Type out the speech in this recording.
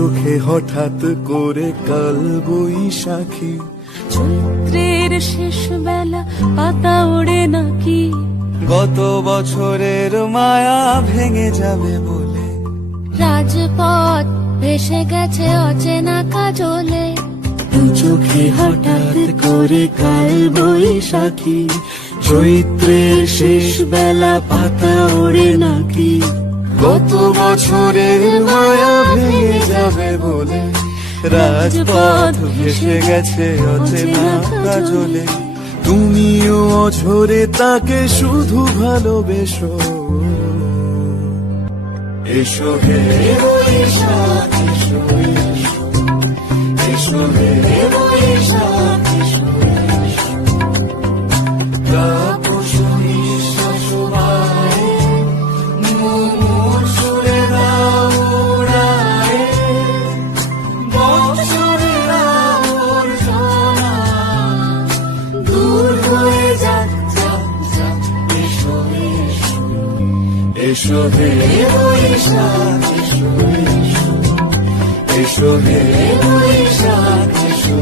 চোখে হঠাৎ করে কাল বৈশাখী, চৈত্রের শেষ বেলা পাতা ওড়ে নাকি, গত বছরের মায়া ভেঙে যাবে বলে, রাজপথ ভেসে গেছে অচেনা কাজলে, দু চোখে হঠাৎ করে কাল বৈশাখী, চৈত্রের শেষ বেলা পাতা ওড়ে নাকি, গত বছরের মায়া ভেঙে যাবে বলে, রাজপথ ভেসে গেছে অচেনা কাজলে, তুমিও অঝরে তাকে শুধু ভালোবেসো। এসো হে বৈশাখ এসো, এসো হে বৈশাখ এসো, তাপস নিঃশ্বাস বায়ে, মুমুর সুরে দাও উড়ায়ে, বৎসরের আবর্জনা দূর হয়ে যাক যাক যাক। এসো এসো, এসো হে বৈশাখ এসো, এসো হে বৈশাখ এসো।